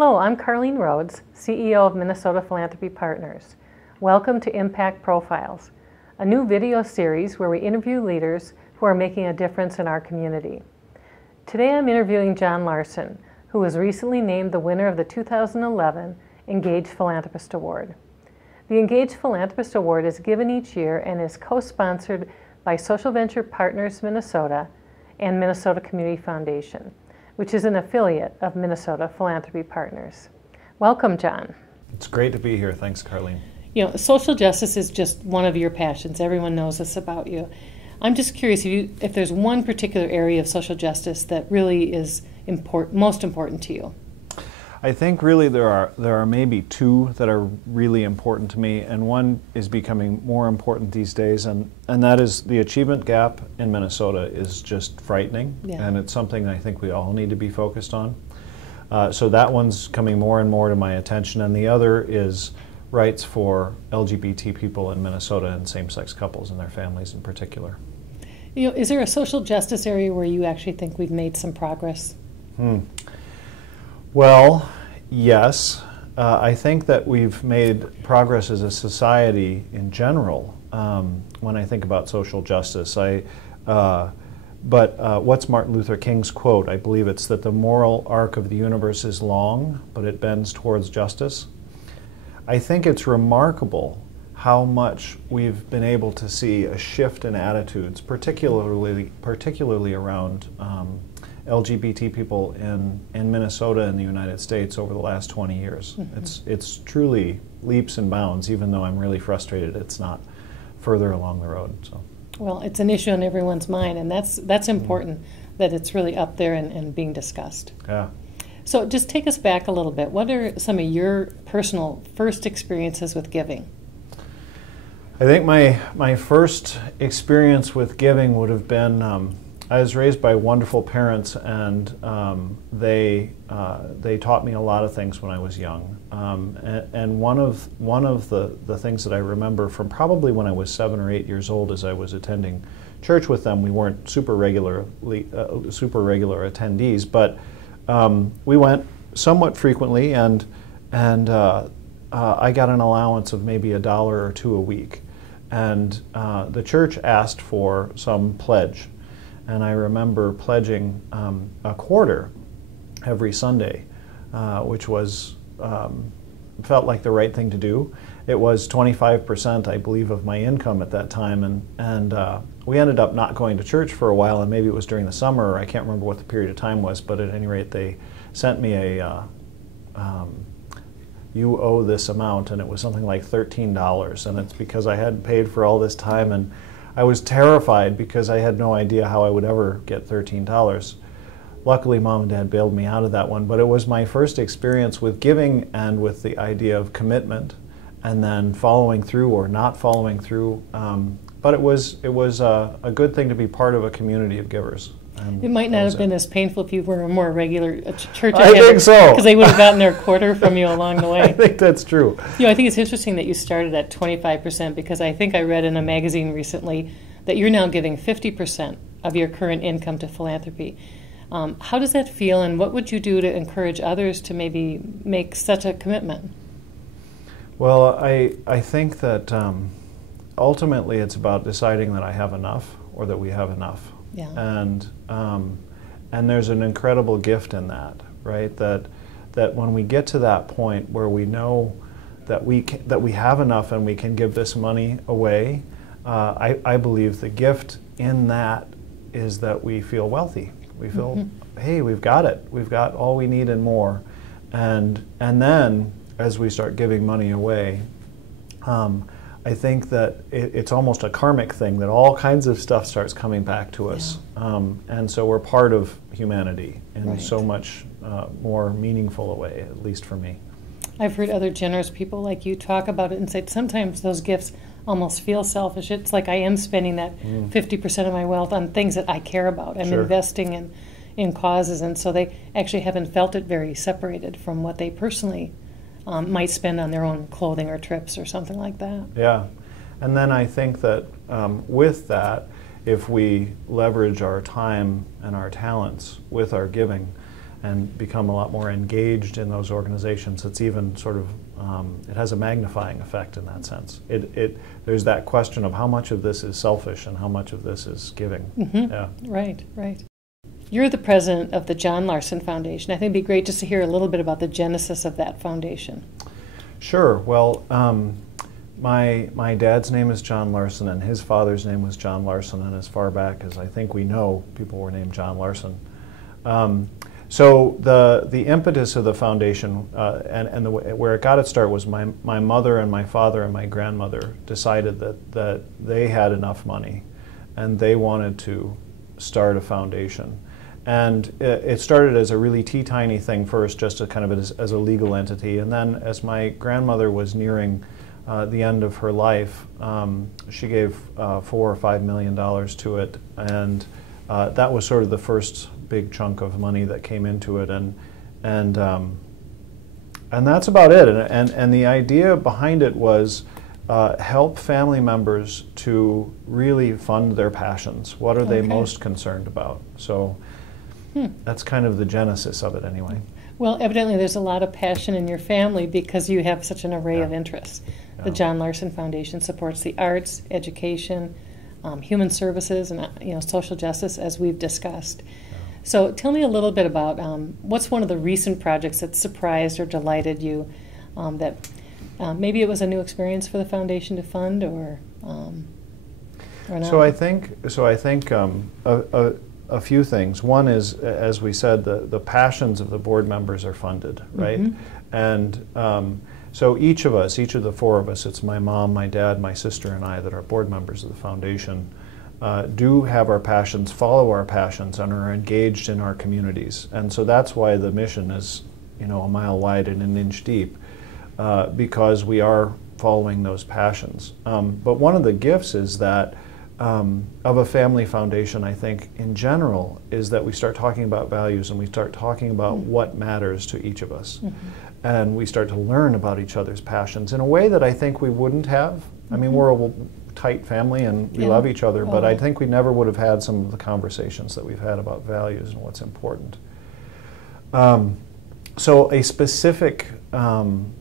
Hello, I'm Carlene Rhodes, CEO of Minnesota Philanthropy Partners. Welcome to Impact Profiles, a new video series where we interview leaders who are making a difference in our community. Today I'm interviewing John Larsen, who was recently named the winner of the 2011 Engaged Philanthropist Award. The Engaged Philanthropist Award is given each year and is co-sponsored by Social Venture Partners Minnesota and Minnesota Community Foundation, which is an affiliate of Minnesota Philanthropy Partners. Welcome, John. It's great to be here. Thanks, Carlene. You know, social justice is just one of your passions. Everyone knows this about you. I'm just curious if there's one particular area of social justice that really is most important to you. I think really there are maybe two that are really important to me, and one is becoming more important these days, and that is the achievement gap in Minnesota is just frightening, and it's something I think we all need to be focused on. So that one's coming more and more to my attention, and the other is rights for LGBT people in Minnesota and same-sex couples and their families in particular. You know, is there a social justice area where you actually think we've made some progress? Well, yes. I think that we've made progress as a society in general when I think about social justice. But what's Martin Luther King's quote? I believe it's that the moral arc of the universe is long, but it bends towards justice. I think it's remarkable how much we've been able to see a shift in attitudes, particularly around LGBT people in Minnesota and the United States over the last 20 years. It's truly leaps and bounds, even though I'm really frustrated it's not further along the road. So. Well, it's an issue on everyone's mind, and that's important that it's really up there and being discussed. Yeah. So just take us back a little bit. What are some of your personal first experiences with giving? I think my first experience with giving would have been I was raised by wonderful parents, and they taught me a lot of things when I was young. And one of the things that I remember from probably when I was 7 or 8 years old, as I was attending church with them. We weren't super regular attendees, but we went somewhat frequently, and I got an allowance of maybe $1 or $2 a week, and the church asked for some pledge. And I remember pledging a quarter every Sunday, which was felt like the right thing to do. It was 25%, I believe, of my income at that time, and we ended up not going to church for a while, and maybe it was during the summer, or I can't remember what the period of time was, but at any rate, they sent me a you owe this amount, and it was something like $13, and it's because I hadn't paid for all this time, and I was terrified because I had no idea how I would ever get $13. Luckily, Mom and Dad bailed me out of that one, but it was my first experience with giving and with the idea of commitment and then following through or not following through. But it was a good thing to be part of a community of givers. It might not have been as painful if you were a more regular church I think so. Because they would have gotten their quarter from you along the way. I think that's true. You know, I think it's interesting that you started at 25%, because I think I read in a magazine recently that you're now giving 50% of your current income to philanthropy. How does that feel, and what would you do to encourage others to maybe make such a commitment? Well, I think that ultimately it's about deciding that I have enough or that we have enough. Yeah. And there's an incredible gift in that, right? That when we get to that point where we know that we have enough and we can give this money away, I believe the gift in that is that we feel wealthy. We feel, hey, we've got it. We've got all we need and more. And then as we start giving money away, I think that it's almost a karmic thing, that all kinds of stuff starts coming back to us. And so we're part of humanity in so much more meaningful a way, at least for me. I've heard other generous people like you talk about it and say sometimes those gifts almost feel selfish. It's like I am spending that 50% of my wealth on things that I care about. I'm investing in causes, and so they actually haven't felt it very separated from what they personally might spend on their own clothing or trips or something like that. Yeah, and then I think that with that, if we leverage our time and our talents with our giving, and become a lot more engaged in those organizations, it's even sort of, it has a magnifying effect in that sense. There's that question of how much of this is selfish and how much of this is giving. Mm-hmm. Yeah. Right, right. You're the president of the John Larsen Foundation. I think it'd be great just to hear a little bit about the genesis of that foundation. Sure. Well, my dad's name is John Larsen, and his father's name was John Larsen, and as far back as I think we know, people were named John Larsen. So the impetus of the foundation and where it got its start was my mother and my father and my grandmother decided that they had enough money and they wanted to start a foundation. And it started as a really teeny-tiny thing first, just kind of as a legal entity. And then as my grandmother was nearing the end of her life, she gave $4 or $5 million to it. And that was sort of the first big chunk of money that came into it. And that's about it. And the idea behind it was help family members to really fund their passions. What are they most concerned about? So that's kind of the genesis of it anyway. Well, evidently there's a lot of passion in your family because you have such an array of interests. Yeah. The John Larsen Foundation supports the arts, education, human services, and social justice, as we've discussed. Yeah. So tell me a little bit about what's one of the recent projects that surprised or delighted you that maybe it was a new experience for the foundation to fund, or not? So I think a few things. One is, as we said, the passions of the board members are funded, right? Mm-hmm. And so each of the four of us, it's my mom, my dad, my sister, and I that are board members of the foundation, do have our passions, follow our passions, and are engaged in our communities. And so that's why the mission is, a mile wide and an inch deep, because we are following those passions. But one of the gifts is that of a family foundation, I think, in general, is that we start talking about values and we start talking about what matters to each of us. Mm-hmm. And we start to learn about each other's passions in a way that I think we wouldn't have. I mean, we're a tight family and we love each other, but I think we never would have had some of the conversations that we've had about values and what's important. So a specific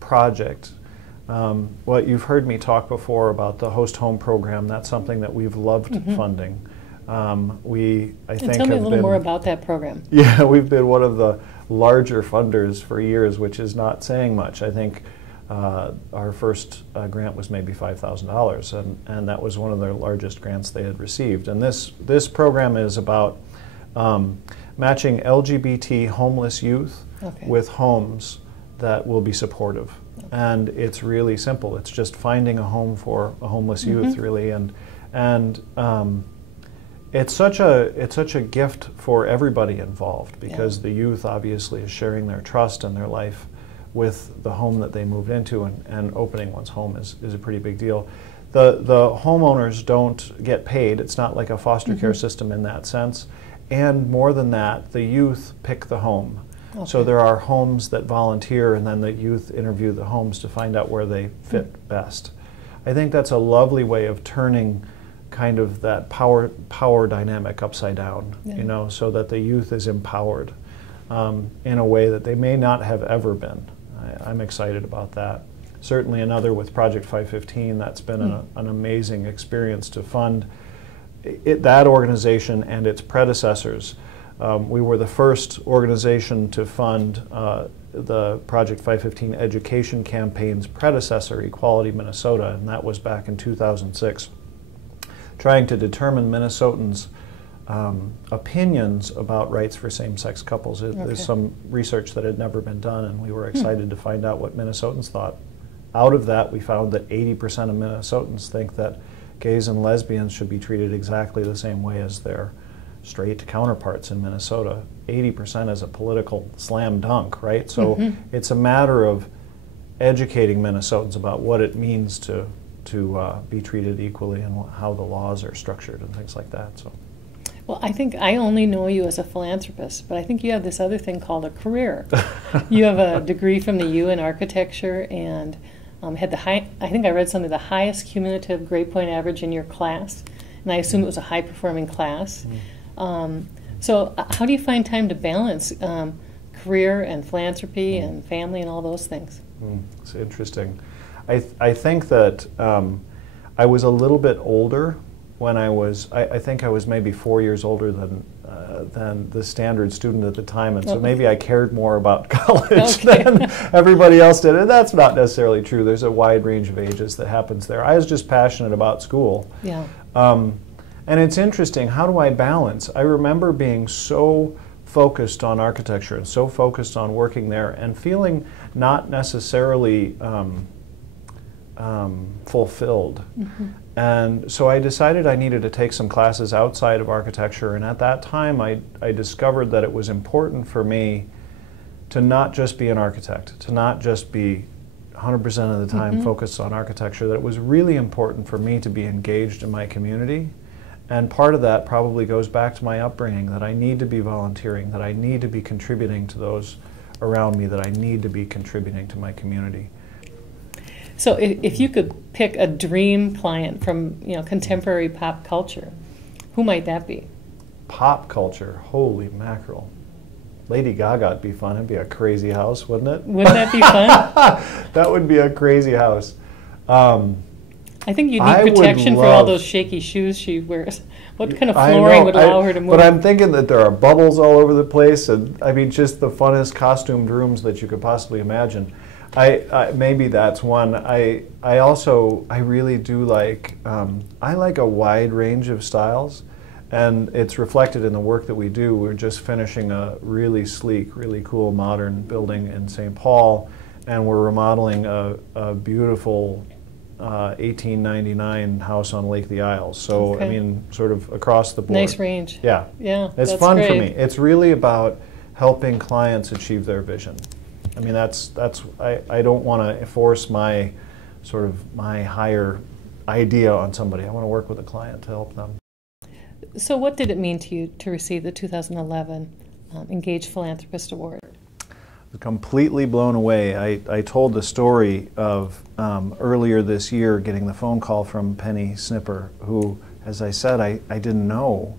project. Well, you've heard me talk before about the host home program. That's something that we've loved funding. I think tell me a little more about that program. Yeah, we've been one of the larger funders for years, which is not saying much. I think our first grant was maybe $5,000, and that was one of the largest grants they had received. And this program is about matching LGBT homeless youth with homes that will be supportive. And it's really simple. It's just finding a home for a homeless youth, really, and it's such a gift for everybody involved, because the youth obviously is sharing their trust and their life with the home that they moved into, and opening one's home is a pretty big deal. The homeowners don't get paid. It's not like a foster care system in that sense, and more than that, the youth pick the home. So there are homes that volunteer, and then the youth interview the homes to find out where they fit best. I think that's a lovely way of turning kind of that power dynamic upside down, so that the youth is empowered in a way that they may not have ever been. I'm excited about that. Certainly another with Project 515, that's been an amazing experience to fund that organization and its predecessors. We were the first organization to fund the Project 515 education campaign's predecessor, Equality Minnesota, and that was back in 2006, trying to determine Minnesotans' opinions about rights for same-sex couples. There's some research that had never been done, and we were excited to find out what Minnesotans thought. Out of that, we found that 80% of Minnesotans think that gays and lesbians should be treated exactly the same way as their straight counterparts in Minnesota. 80% is a political slam dunk, right? So it's a matter of educating Minnesotans about what it means to be treated equally and how the laws are structured and things like that. So, well, I think I only know you as a philanthropist, but I think you have this other thing called a career. You have a degree from the U in architecture, and had I think I read something, the highest cumulative grade point average in your class, and I assume it was a high performing class. So how do you find time to balance career and philanthropy and family and all those things? It's interesting. I think that I was a little bit older when I think I was maybe 4 years older than the standard student at the time, and so maybe I cared more about college than everybody else did. And that's not necessarily true. There's a wide range of ages that happens there. I was just passionate about school. Yeah. And it's interesting, how do I balance? I remember being so focused on architecture and so focused on working there and feeling not necessarily fulfilled. And so I decided I needed to take some classes outside of architecture, and at that time I discovered that it was important for me to not just be an architect, to not just be 100% of the time focused on architecture, that it was really important for me to be engaged in my community. And part of that probably goes back to my upbringing, that I need to be volunteering, that I need to be contributing to those around me, that I need to be contributing to my community. So if you could pick a dream client from contemporary pop culture, who might that be? Pop culture, holy mackerel. Lady Gaga'd be fun. It'd be a crazy house, wouldn't it? Wouldn't that be fun? That would be a crazy house. I think you need protection for all those shaky shoes she wears. What kind of flooring would allow her to move? But I'm thinking that there are bubbles all over the place, and I mean, just the funnest costumed rooms that you could possibly imagine. Maybe that's one. I really do like, I like a wide range of styles, and it's reflected in the work that we do. We're just finishing a really sleek, really cool modern building in St. Paul, and we're remodeling a beautiful 1899 house on Lake the Isles. So, I mean, sort of across the board. Nice range. Yeah. Yeah, it's fun for me. It's really about helping clients achieve their vision. I mean, I don't want to force my higher idea on somebody. I want to work with a client to help them. So what did it mean to you to receive the 2011 Engaged Philanthropist Award? Completely blown away. I told the story of earlier this year getting the phone call from Penny Snipper, who, as I said, I didn't know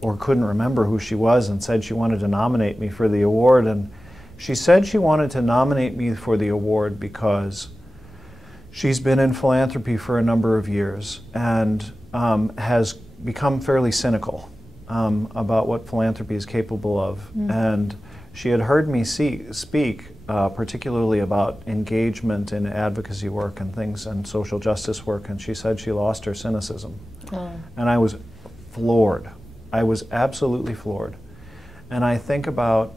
or couldn't remember who she was, and said she wanted to nominate me for the award. And she said she wanted to nominate me for the award because she's been in philanthropy for a number of years and has become fairly cynical about what philanthropy is capable of. And she had heard me speak particularly about engagement in advocacy work and things and social justice work, and she said she lost her cynicism. And I was floored. I was absolutely floored. And I think about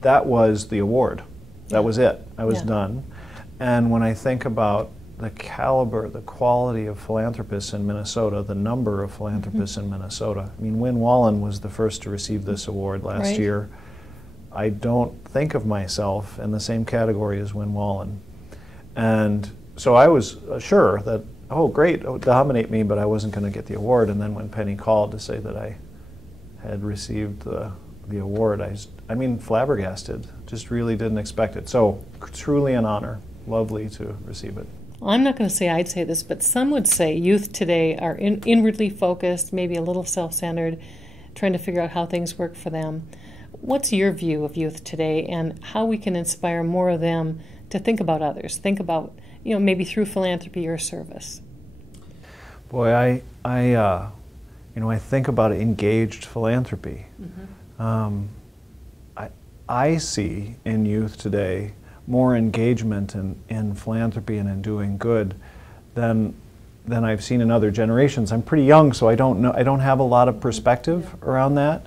that was the award. That was it. I was done. And when I think about the caliber, the quality of philanthropists in Minnesota, the number of philanthropists in Minnesota. I mean, Wynne Wallen was the first to receive this award last year. I don't think of myself in the same category as Wynne Wallen. And so I was sure that, oh great, nominate me, but I wasn't going to get the award. And then when Penny called to say that I had received the award, I mean, flabbergasted. Just really didn't expect it. So truly an honor. Lovely to receive it. I'm not going to say I'd say this, but some would say youth today are inwardly focused, maybe a little self-centered, trying to figure out how things work for them. What's your view of youth today, and how we can inspire more of them to think about others, think about, maybe through philanthropy or service? Boy, I think about engaged philanthropy. I see in youth today more engagement in philanthropy and in doing good than I've seen in other generations. I'm pretty young, so I don't know. I don't have a lot of perspective around that.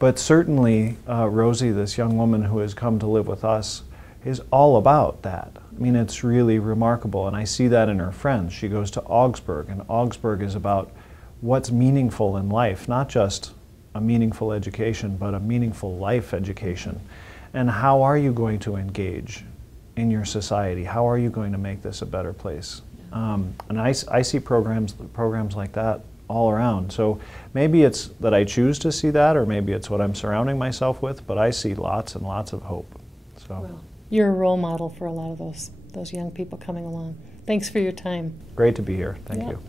But certainly, Rosie, this young woman who has come to live with us, is all about that. I mean, it's really remarkable, and I see that in her friends. She goes to Augsburg, and Augsburg is about what's meaningful in life, not just a meaningful education, but a meaningful life education. And how are you going to engage in your society? How are you going to make this a better place? And I see programs like that all around. So maybe it's that I choose to see that, or maybe it's what I'm surrounding myself with, but I see lots and lots of hope. So well, you're a role model for a lot of those young people coming along. Thanks for your time. Great to be here. Thank you.